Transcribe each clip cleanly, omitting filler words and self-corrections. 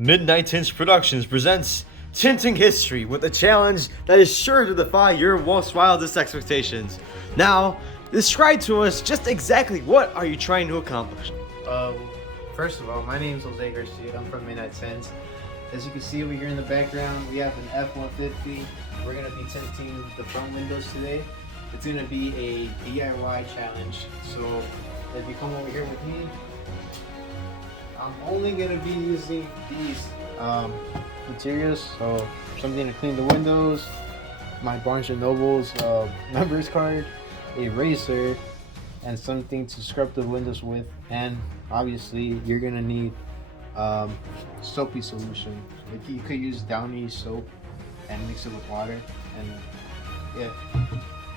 Midnight Tintz Productions presents Tinting History with a challenge that is sure to defy your most wildest expectations. Now, describe to us just exactly what are you trying to accomplish. First of all, my name is Jose Garcia. I'm from Midnight Tintz. As you can see over here in the background, we have an F-150. We're going to be tinting the front windows today. It's going to be a DIY challenge. So if you come over here with me, I'm only going to be using these materials. So something to clean the windows, my Barnes & Noble's members card, a eraser, and something to scrub the windows with. And obviously you're going to need soapy solution. Like you could use Downy soap and mix it with water, and yeah,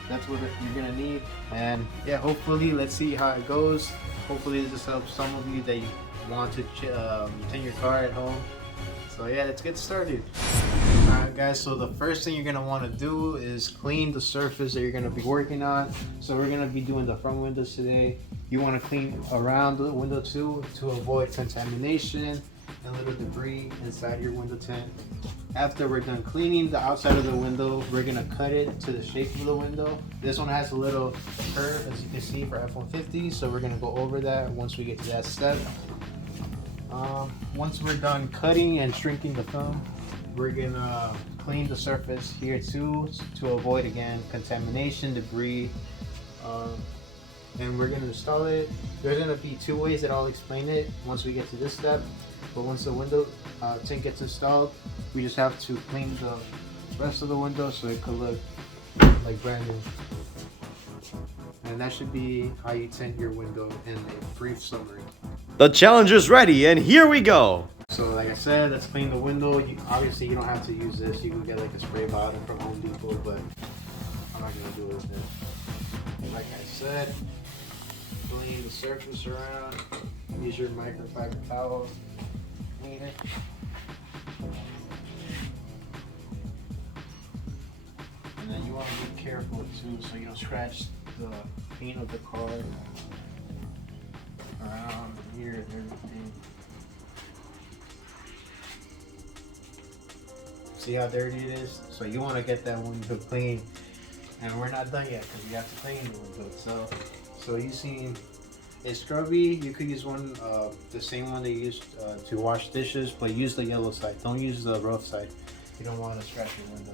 that's what you're gonna need. And yeah, hopefully, let's see how it goes. Hopefully this helps some of you that you want to tint your car at home. So yeah, let's get started. Alright guys, so the first thing you're gonna want to do is clean the surface that you're gonna be working on. So we're gonna be doing the front windows today. You want to clean around the window too to avoid contamination and little debris inside your window tint. After we're done cleaning the outside of the window, we're gonna cut it to the shape of the window. This one has a little curve, as you can see, for F-150, so we're gonna go over that once we get to that step. Once we're done cutting and shrinking the film, we're gonna clean the surface here too to avoid, again, contamination, debris, and we're gonna install it. There's gonna be two ways that I'll explain it once we get to this step. But once the window tint gets installed, we just have to clean the rest of the window so it could look like brand new. And that should be how you tint your window in a brief summary. The challenge is ready, and here we go. So like I said, let's clean the window. Obviously you don't have to use this. You can get like a spray bottle from Home Depot, but I'm not gonna do it with this. Like I said, clean the surface around. Use your microfiber towel. Clean it. And then you want to be careful too, so you don't scratch the paint of the car around here and everything. See how dirty it is? So you want to get that window clean. And we're not done yet because we have to clean the window itself. So you seen it's scrubby. You could use one, the same one they used to wash dishes, but use the yellow side. Don't use the rough side. You don't want to scratch your window.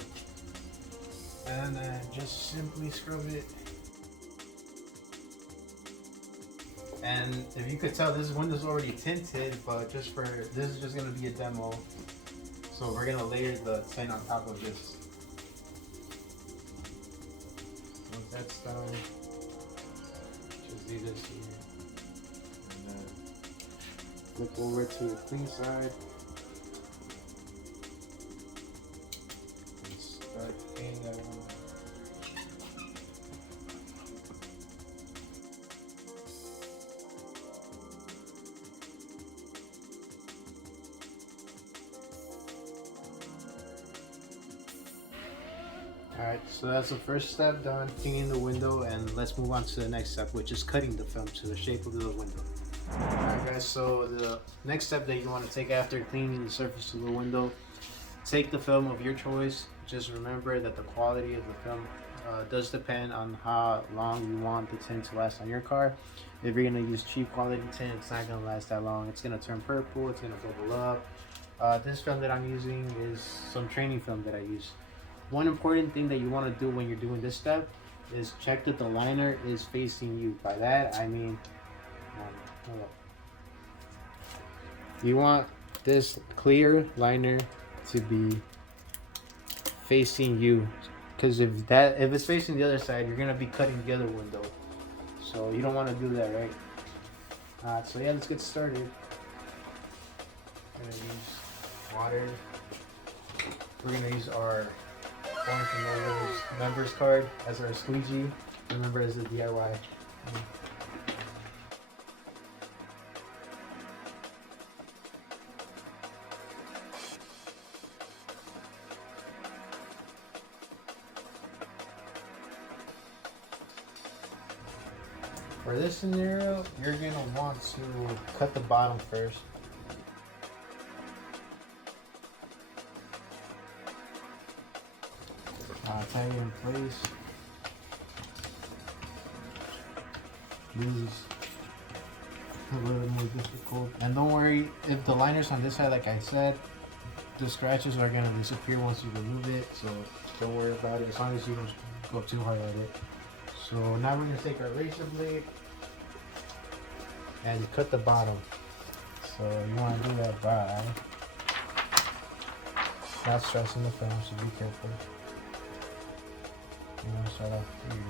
And then just simply scrub it. And if you could tell, this window's already tinted, but this is just gonna be a demo. So we're gonna layer the tint on top of this. Once that's done, just leave this here. And then flip over to the clean side. And start painting that one. Alright, so that's the first step done, cleaning the window, and let's move on to the next step, which is cutting the film to the shape of the window. Alright guys, so the next step that you want to take after cleaning the surface of the window, take the film of your choice. Just remember that the quality of the film does depend on how long you want the tint to last on your car. If you're going to use cheap quality tint, it's not going to last that long. It's going to turn purple, it's going to bubble up. This film that I'm using is some training film that I use. One important thing that you want to do when you're doing this step is check that the liner is facing you. By that I mean, you want this clear liner to be facing you, because if it's facing the other side, you're gonna be cutting the other window. So you don't want to do that, right? So yeah, let's get started. We're gonna use water. We're gonna use our Barnes & Noble's members card as our squeegee. Remember, as a DIY. For this scenario, you're gonna want to cut the bottom first. tie it in place. This is a little more difficult. And don't worry, if the liner's on this side, like I said, the scratches are gonna disappear once you remove it. So don't worry about it, as long as you don't go too hard at it. So now we're gonna take our razor blade and cut the bottom. So you want to do that by not stressing the film, so be careful. You want to start off here.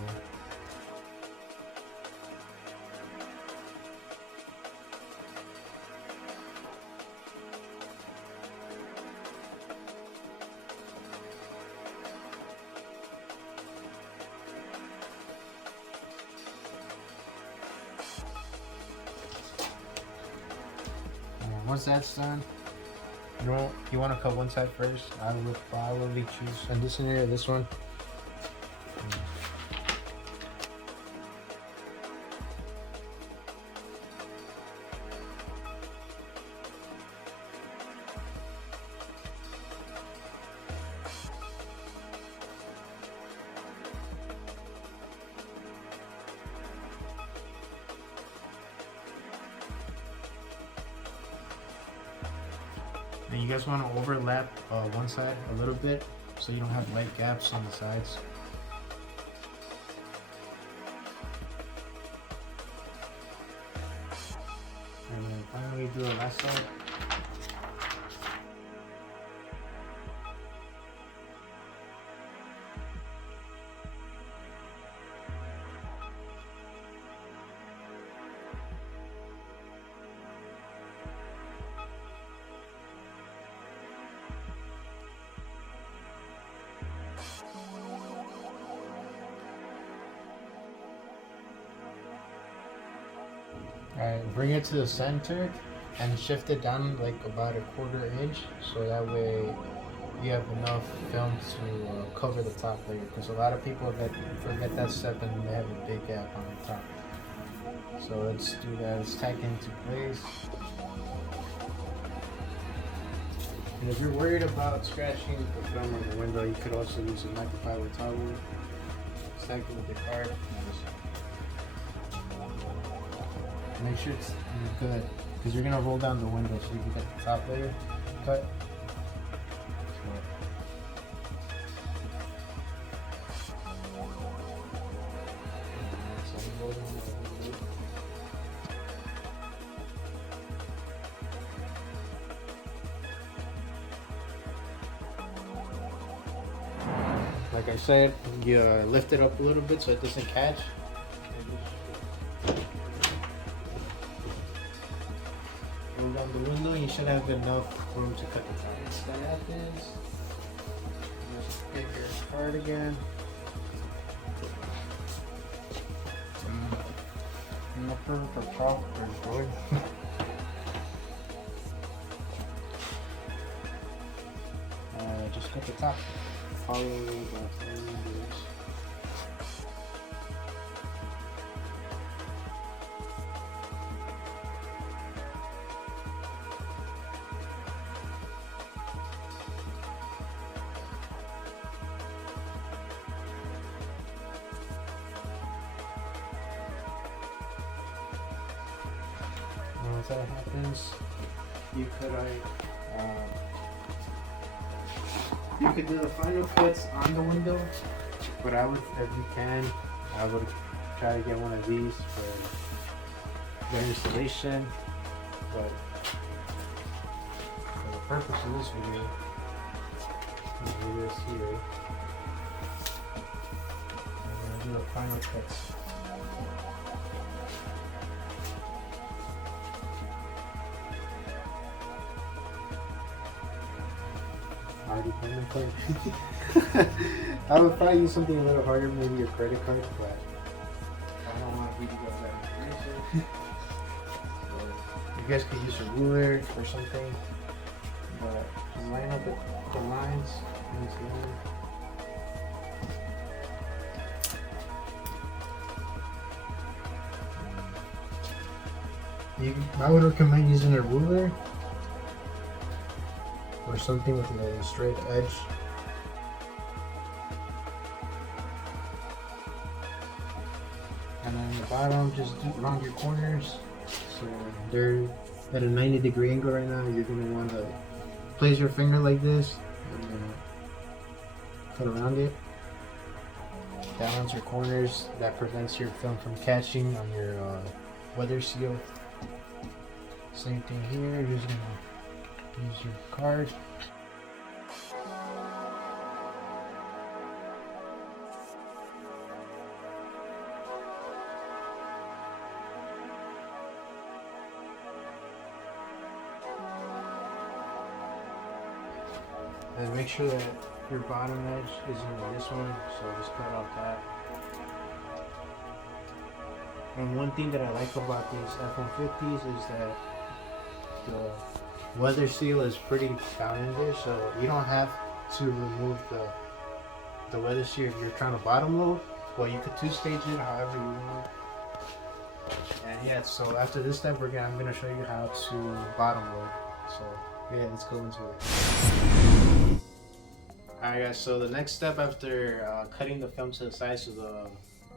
Once that's done, you want to cut one side first. I would probably choose, in this scenario, this one. And you guys want to overlap one side a little bit so you don't have light gaps on the sides. And then finally do the last side. Alright, bring it to the center and shift it down like about a 1/4 inch, so that way you have enough film to cover the top layer, because a lot of people forget that step and they have a big gap on the top. So let's do that. Let's tack it into place. And if you're worried about scratching the film on the window, you could also use a microfiber towel. Stack it with the card. Make sure it's good, because you're gonna roll down the window so you can get the top layer cut. Like I said, you lift it up a little bit so it doesn't catch. Roll down the window, you should have enough room to cut the top. Once that happens, just pick your card again. Looking for top or joy. Just cut the top. Follow the fingers. Once that happens, you could do the final cuts on the window, but I would, if you can, I would try to get one of these for the installation. But for the purpose of this video, I'm going to do this here. I'm going to do the final cuts. I would probably use something a little harder, maybe your credit card, but I don't want to give you guys that information. So you guys could use a ruler or something, but just line up the lines in this line. I would recommend using a ruler or something with a straight edge. bottom, just do around your corners. So they're at a 90-degree angle right now. You're gonna want to place your finger like this and cut around it. Down onto your corners. That prevents your film from catching on your weather seal. Same thing here. You're just gonna use your card. And make sure that your bottom edge is in this one, so just cut off that. And one thing that I like about these F-150s is that the weather seal is pretty down in there, so you don't have to remove the weather seal if you're trying to bottom load. Well, you could two-stage it however you want. And yeah, so after this step, I'm gonna show you how to bottom load. So yeah, let's go into it. Alright guys, so the next step after cutting the film to the size of the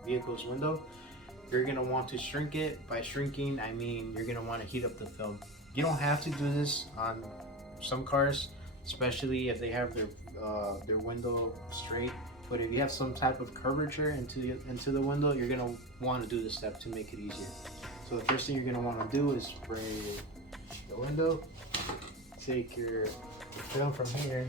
vehicle's window, you're going to want to shrink it. By shrinking, I mean you're going to want to heat up the film. You don't have to do this on some cars, especially if they have their window straight. But if you have some type of curvature into the window, you're going to want to do this step to make it easier. So the first thing you're going to want to do is spray the window. Take your film from here.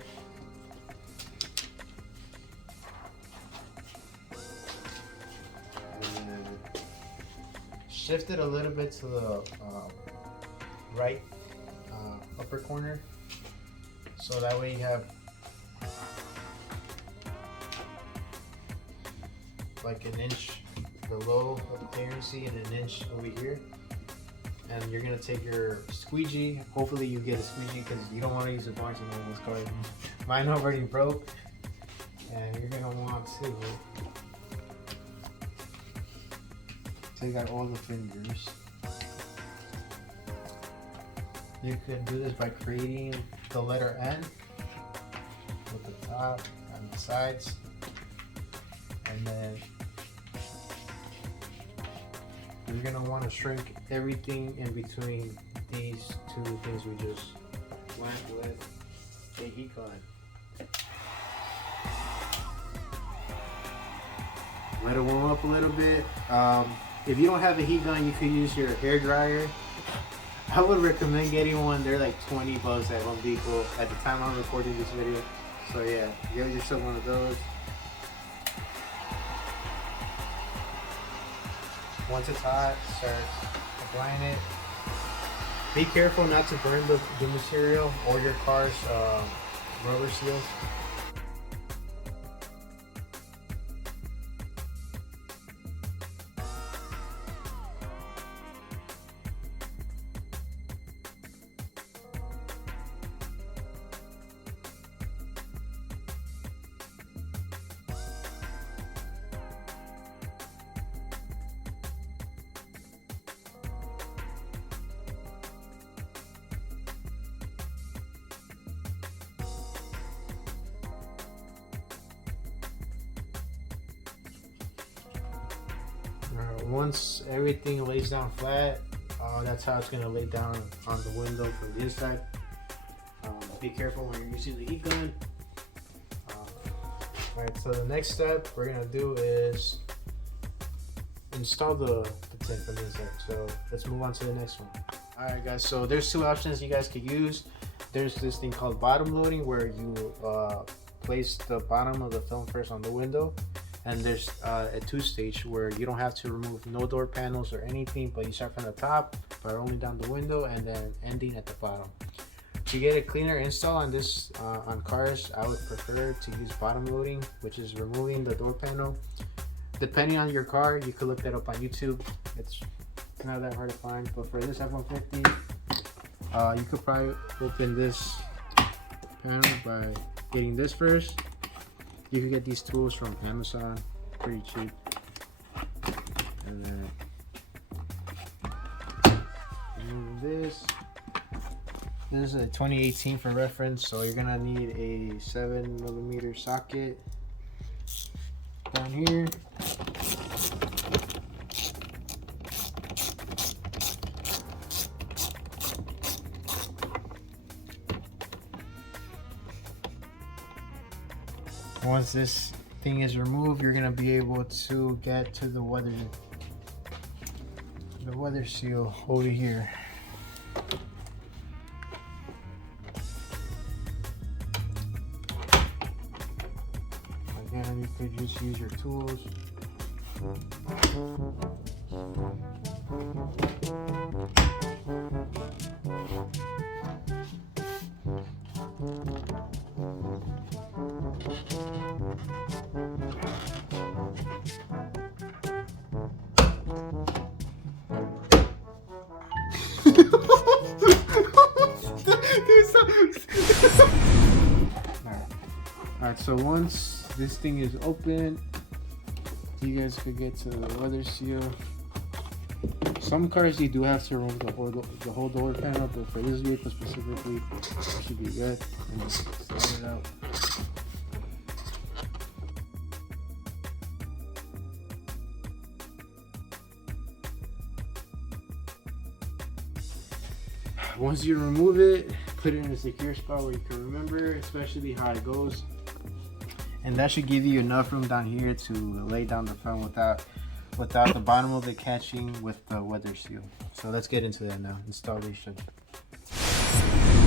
Shift it a little bit to the right upper corner, so that way you have like an inch below of the clearance and an inch over here. And you're gonna take your squeegee. Hopefully you get a squeegee because you don't want to use a Barnes & Noble's card. Mine already broke, and you're gonna want to take out all the fingers. You can do this by creating the letter N with the top and the sides, and then you're gonna want to shrink everything in between these two things we just went with a heat gun. Let it warm up a little bit. If you don't have a heat gun, you could use your hair dryer. I would recommend getting one. They're like 20 bucks at Home Depot at the time I'm recording this video. So yeah, get yourself one of those. Once it's hot, start applying it. Be careful not to burn the material or your car's rubber seals. Once everything lays down flat, that's how it's going to lay down on the window from the inside. Be careful when you're using the heat gun. Alright, so the next step we're going to do is install the tint from the inside. So let's move on to the next one. Alright guys, so there's two options you guys could use. There's this thing called bottom loading, where you place the bottom of the film first on the window. And there's a two-stage where you don't have to remove no door panels or anything, but you start from the top by rolling down the window and then ending at the bottom. To get a cleaner install on this on cars, I would prefer to use bottom loading, which is removing the door panel. Depending on your car, you could look that up on YouTube. It's not that hard to find, but for this F-150, you could probably open this panel by getting this first. You can get these tools from Amazon, pretty cheap. And then remove this. This is a 2018 for reference, so you're gonna need a 7mm socket down here. Once this thing is removed, you're gonna be able to get to the weather seal over here. Again, you could just use your tools. Alright, so once this thing is open, you guys could get to the weather seal. Some cars you do have to remove the whole door panel, but for this vehicle specifically, it should be good. And just slide it out. Once you remove it, put it in a secure spot where you can remember, especially how it goes. And that should give you enough room down here to lay down the front without the bottom of it catching with the weather seal. So let's get into that now. Installation.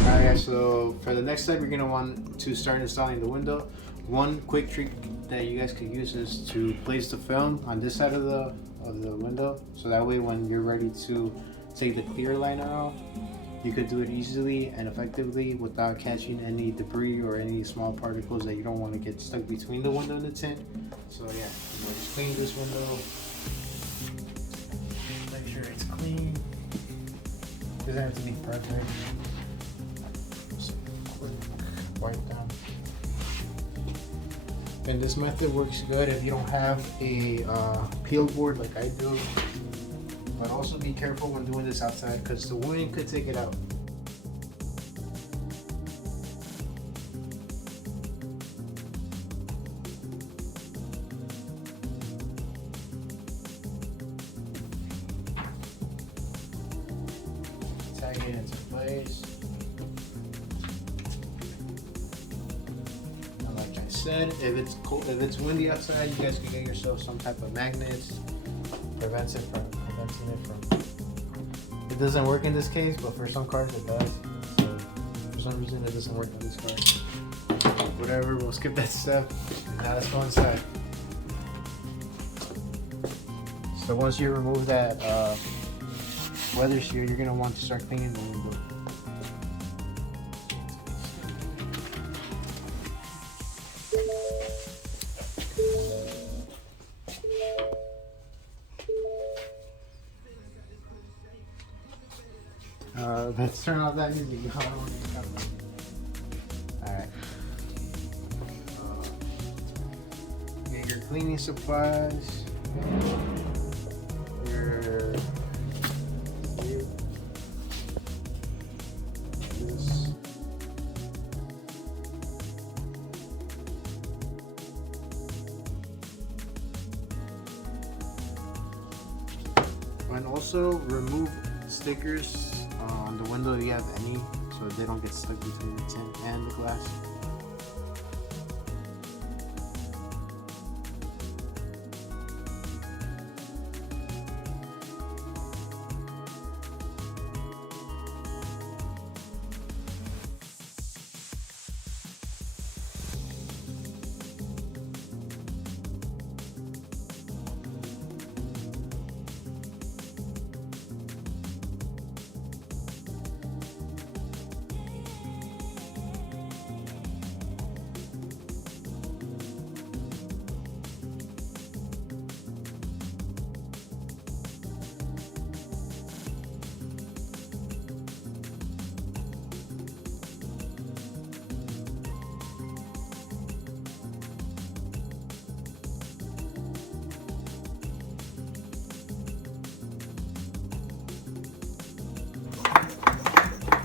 Alright guys, so for the next step, you're gonna want to start installing the window. One quick trick that you guys could use is to place the film on this side of the window, so that way when you're ready to take the clear liner out, you could do it easily and effectively without catching any debris or any small particles that you don't want to get stuck between the window and the tint. So yeah, just clean this window. Make sure it's clean. Doesn't have to be perfect. Just quick wipe down. And this method works good if you don't have a peel board like I do. But also be careful when doing this outside because the wind could take it out. Tag it into place. And like I said, if it's cold, if it's windy outside, you guys can get yourself some type of magnets. Prevents it from. It doesn't work in this case, but for some cars it does. So for some reason it doesn't work on this car. Whatever, we'll skip that step. Now let's go inside. So once you remove that weather seal, you're gonna want to start cleaning the window. Let's turn off that music. Alright. Get your cleaning supplies. Your this. And also remove stickers on the window if you have any, so they don't get stuck between the tint and the glass.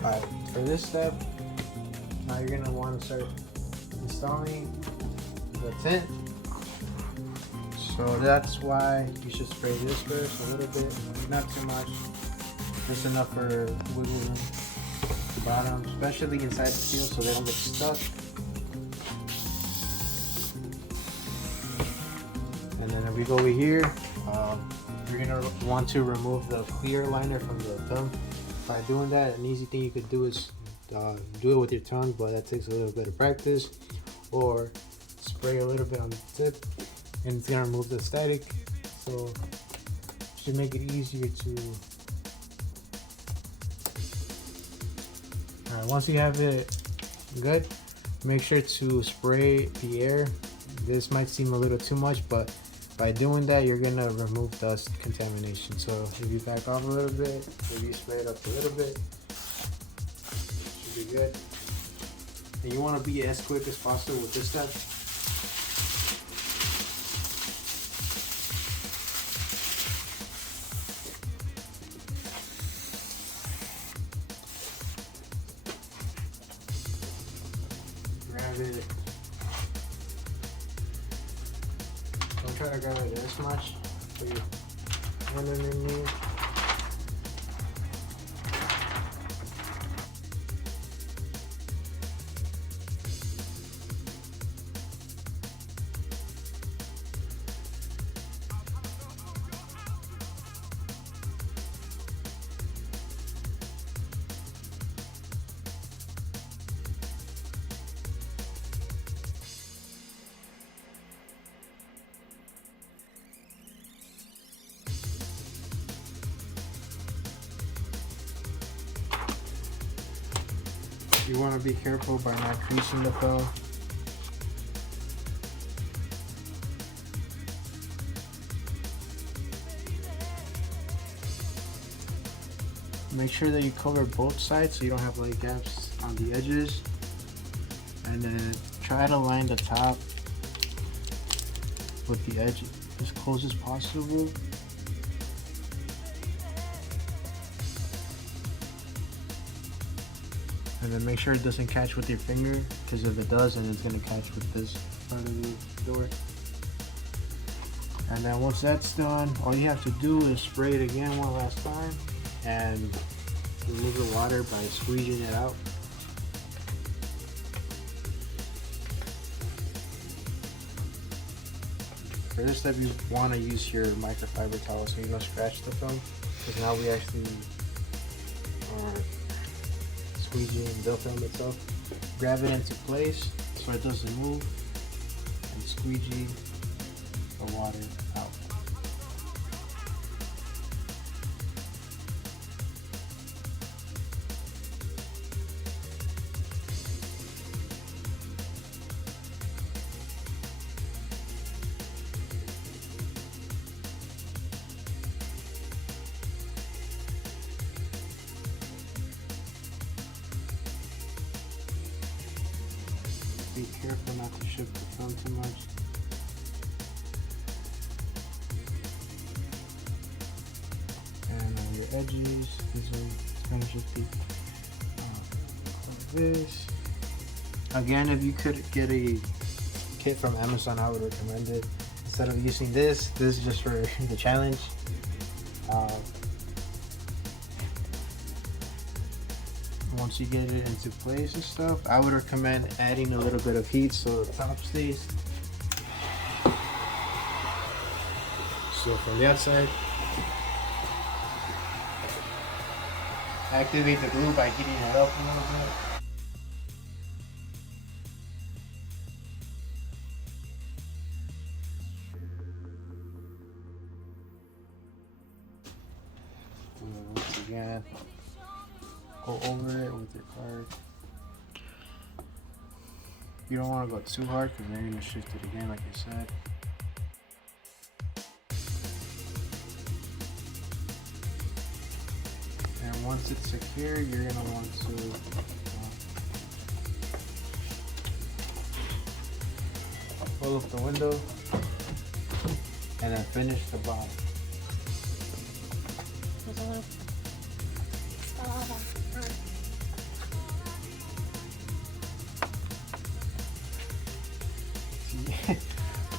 Alright, for this step, now you're going to want to start installing the tint. So that's why you should spray this first a little bit, not too much, just enough for wiggle room at the bottom, especially inside the seal so they don't get stuck. And then if we go over here, you're gonna want to remove the clear liner from the thumb. By doing that, an easy thing you could do is do it with your tongue, but that takes a little bit of practice. Or spray a little bit on the tip, and it's gonna remove the static. So it should make it easier to. Alright, once you have it good, make sure to spray the air. This might seem a little too much, but by doing that, you're gonna remove dust contamination. So if you back off a little bit, maybe you spray it up a little bit, should be good. And you want to be as quick as possible with this step. Grab it. Don't try to grab it this much. Put your hand underneath. You want to be careful by not creasing the film. Make sure that you cover both sides so you don't have like gaps on the edges. And then try to line the top with the edge as close as possible. And then make sure it doesn't catch with your finger, because if it does, then it's going to catch with this part of the door. And then once that's done, all you have to do is spray it again one last time and remove the water by squeezing it out. For this step, you want to use your microfiber towel so you don't scratch the film, because now we actually are squeegeeing the film itself. Grab it into place so it doesn't move, and squeegee the water out. Be careful not to shift the film too much. And on your edges, these are going to just be like this. Again, if you could get a kit from Amazon, I would recommend it. Instead of using this is just for the challenge. Once you get it into place and stuff, I would recommend adding a little bit of heat so the top stays. So from the outside, activate the glue by heating it up a little bit. And once again, go over it with your card. You don't want to go too hard because then you're going to shift it again like I said. And once it's secure, you're going to want to pull up the window and then finish the bottom.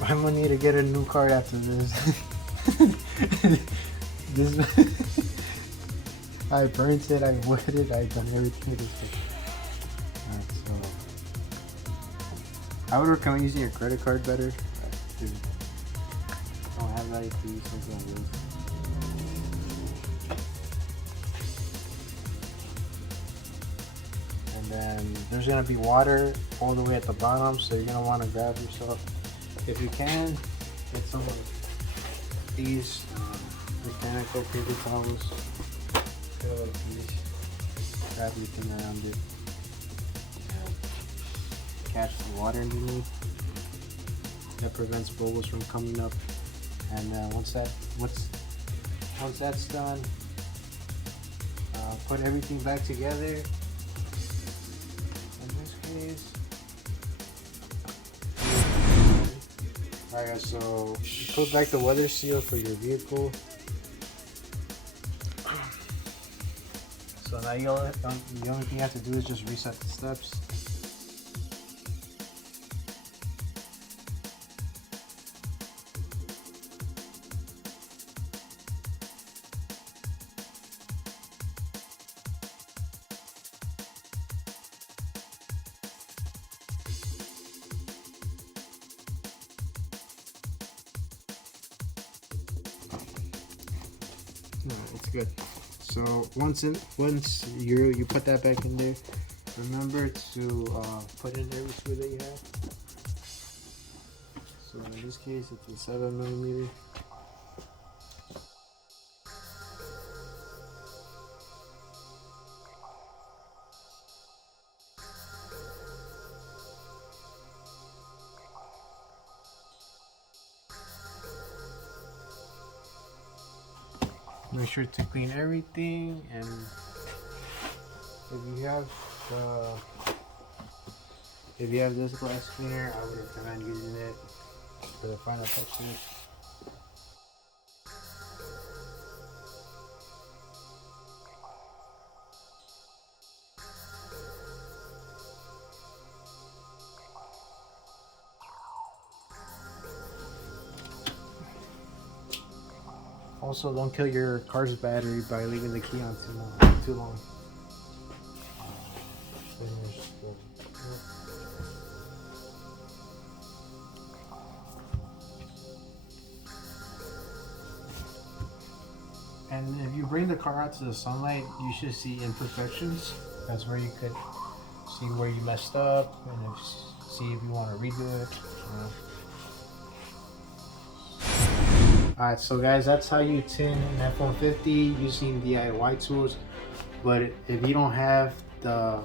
I'm gonna need to get a new card after this. I burnt it, I wooded it, I've done everything. So I would recommend using your credit card better. like to use something like this. And then there's gonna be water all the way at the bottom, so you're gonna want to grab yourself, if you can, get some of these mechanical paper towels. Fill it with these. Grab everything around it. And catch the water underneath. That prevents bubbles from coming up. And once that's done, put everything back together. In this case, alright, so put back the weather seal for your vehicle. So now the only thing you have to do is just reset the steps. No, it's good. So once you put that back in there, remember to put in every screw that you have. So in this case, it's a 7mm. Make sure to clean everything, and if you have this glass cleaner, I would recommend using it for the final touches. Also, don't kill your car's battery by leaving the key on too long. And if you bring the car out to the sunlight, you should see imperfections. That's where you could see where you messed up, and see if you want to redo it. Alright, so guys, that's how you tint an F-150 using DIY tools. But if you don't have the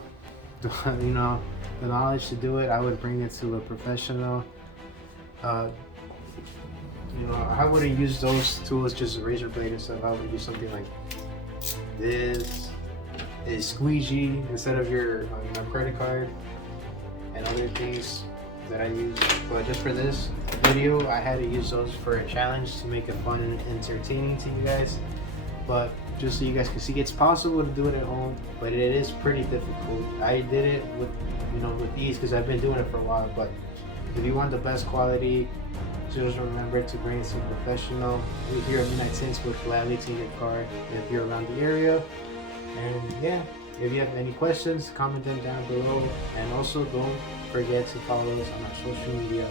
knowledge to do it, I would bring it to a professional. I wouldn't use those tools, just a razor blade and stuff. I would use something like this, a squeegee instead of your credit card, and other things that I use. But just for this video, I had to use those for a challenge to make it fun and entertaining to you guys. But just so you guys can see, it's possible to do it at home, but it is pretty difficult. I did it with these because I've been doing it for a while. But if you want the best quality, just remember to bring it to a professional. We here at Midnight Tintz will gladly take your car if you're around the area. And yeah, if you have any questions, comment them down below. And also don't forget to follow us on our social media.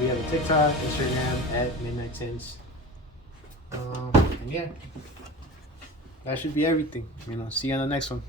We have a TikTok, Instagram at Midnight Tintz. And yeah, that should be everything. See you on the next one.